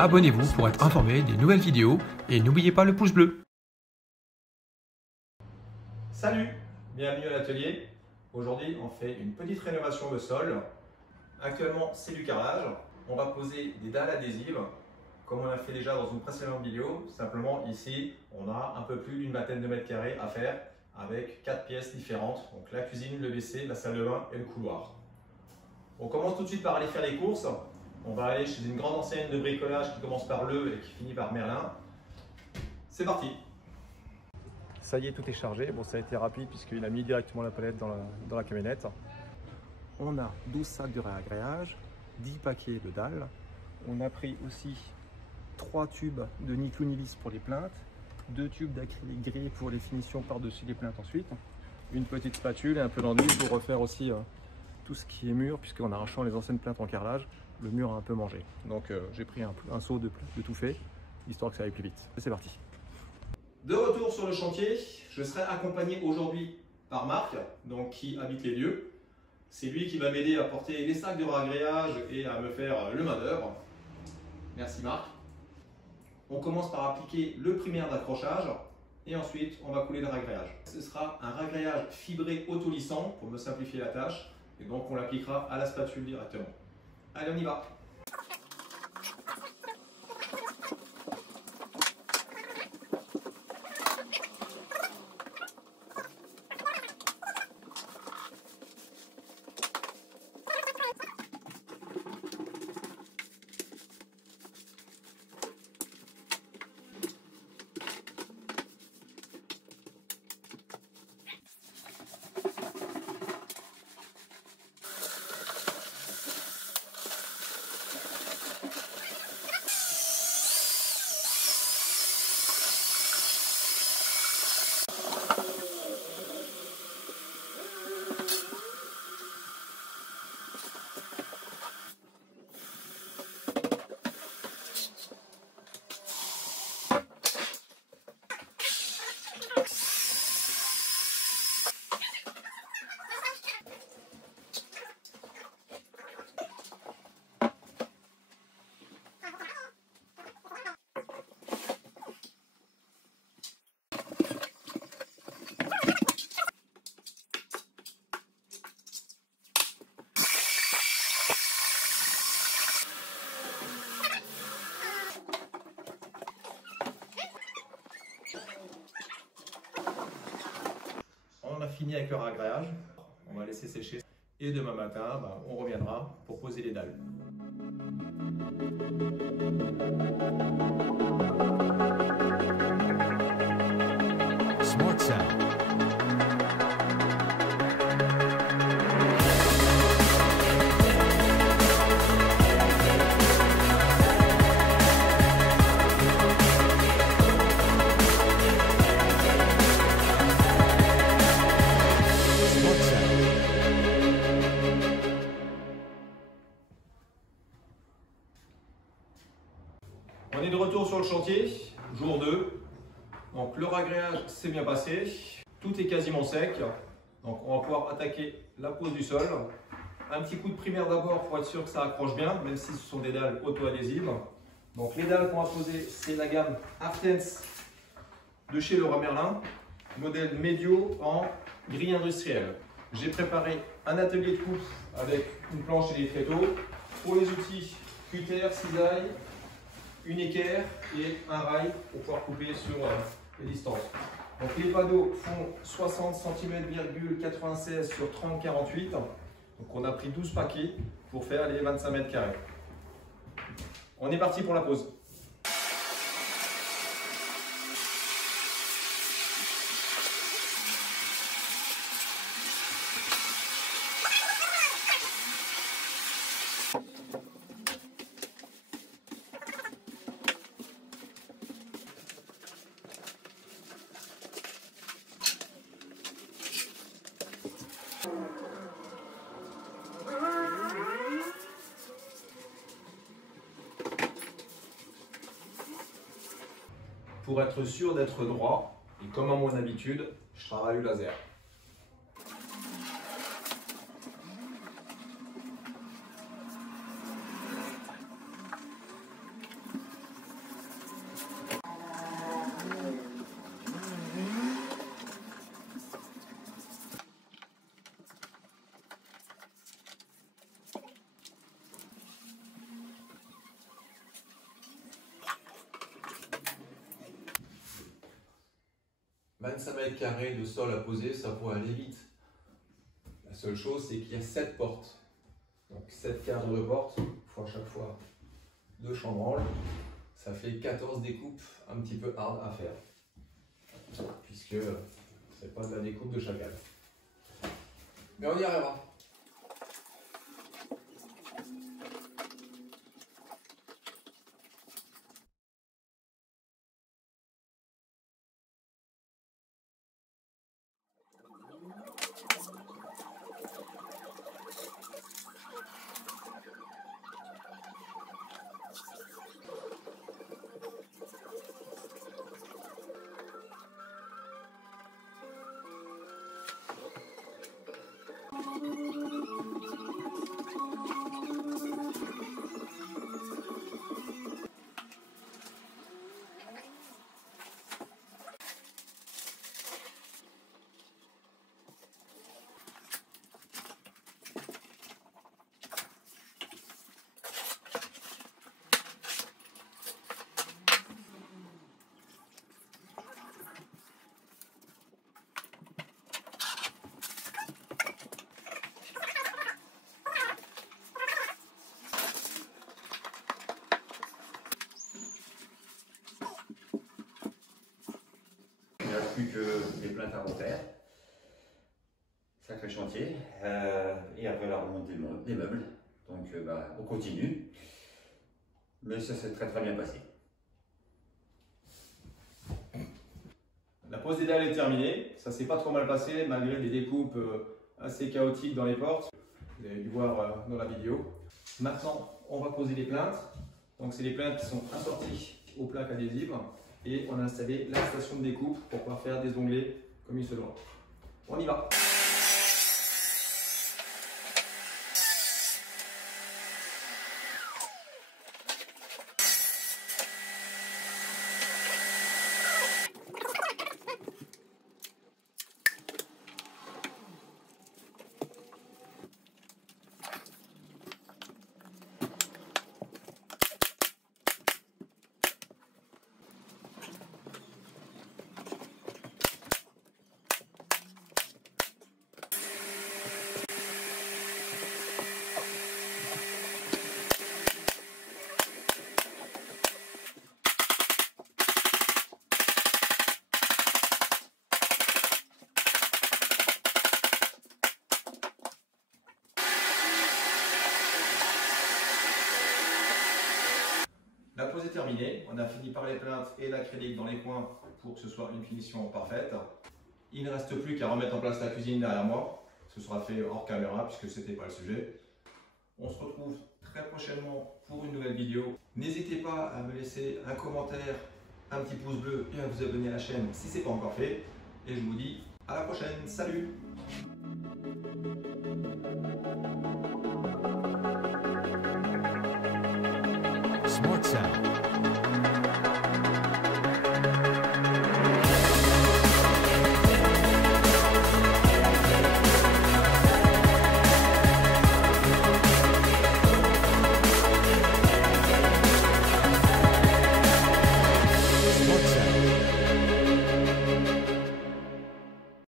Abonnez-vous pour être informé des nouvelles vidéos et n'oubliez pas le pouce bleu. Salut, bienvenue à l'atelier. Aujourd'hui, on fait une petite rénovation de sol. Actuellement, c'est du carrelage. On va poser des dalles adhésives, comme on a fait déjà dans une précédente vidéo. Simplement, ici, on a un peu plus d'une vingtaine de mètres carrés à faire avec 4 pièces différentes. Donc la cuisine, le WC, la salle de bain et le couloir. On commence tout de suite par aller faire les courses. On va aller chez une grande enseigne de bricolage qui commence par Le et qui finit par Merlin. C'est parti! Ça y est, tout est chargé. Bon, ça a été rapide puisqu'il a mis directement la palette dans la camionnette. On a 12 sacs de réagréage, 10 paquets de dalles. On a pris aussi 3 tubes de ni clou ni vis pour les plinthes, 2 tubes d'acrylique gris pour les finitions par-dessus les plinthes ensuite, une petite spatule et un peu d'enduit pour refaire aussi tout ce qui est mur, puisqu'en arrachant les anciennes plinthes en carrelage, le mur a un peu mangé. Donc j'ai pris un seau de tout fait, histoire que ça aille plus vite. C'est parti. De retour sur le chantier, je serai accompagné aujourd'hui par Marc, donc, qui habite les lieux. C'est lui qui va m'aider à porter les sacs de ragréage et à me faire le main-d'œuvre. Merci Marc. On commence par appliquer le primaire d'accrochage et ensuite on va couler le ragréage. Ce sera un ragréage fibré autolissant pour me simplifier la tâche et donc on l'appliquera à la spatule directement. Allez, on y va! On a fini avec le ragréage, on va laisser sécher et demain matin, on reviendra pour poser les dalles. Smart Sound. On est de retour sur le chantier, jour 2. Donc le ragréage s'est bien passé, tout est quasiment sec. Donc on va pouvoir attaquer la pose du sol. Un petit coup de primaire d'abord pour être sûr que ça accroche bien, même si ce sont des dalles auto-adhésives. Donc les dalles qu'on va poser, c'est la gamme Artens de chez Leroy Merlin, modèle médio en grille industrielle. J'ai préparé un atelier de coupe avec une planche et des tréteaux. Pour les outils, cutter, cisaille, une équerre et un rail pour pouvoir couper sur les distances. Donc les panneaux font 60 cm,96 sur 30,48. Donc on a pris 12 paquets pour faire les 25 mètres carrés. On est parti pour la pose. Pour être sûr d'être droit, et comme à mon habitude, je travaille au laser. 25 mètres carrés de sol à poser, ça pourrait aller vite. La seule chose, c'est qu'il y a 7 portes. Donc 7 cadres de portes, il faut à chaque fois 2 chambranles. Ça fait 14 découpes un petit peu hard à faire. Puisque c'est pas de la découpe de chacal. Mais on y arrivera. Il ne reste plus que les plaintes à refaire. Sacré chantier. Et après la remonte des meubles. Donc on continue. Mais ça s'est très bien passé. La pose des dalles est terminée. Ça s'est pas trop mal passé malgré des découpes assez chaotiques dans les portes. Vous avez dû voir dans la vidéo. Maintenant, on va poser les plaintes. Donc c'est les plaintes qui sont assorties aux plaques adhésives. Et on a installé la station de découpe pour pouvoir faire des onglets comme il se doit. On y va! La pose est terminée, on a fini par les plaintes et l'acrylique dans les coins pour que ce soit une finition parfaite. Il ne reste plus qu'à remettre en place la cuisine derrière moi. Ce sera fait hors caméra puisque ce n'était pas le sujet. On se retrouve très prochainement pour une nouvelle vidéo. N'hésitez pas à me laisser un commentaire, un petit pouce bleu et à vous abonner à la chaîne si ce n'est pas encore fait. Et je vous dis à la prochaine, salut!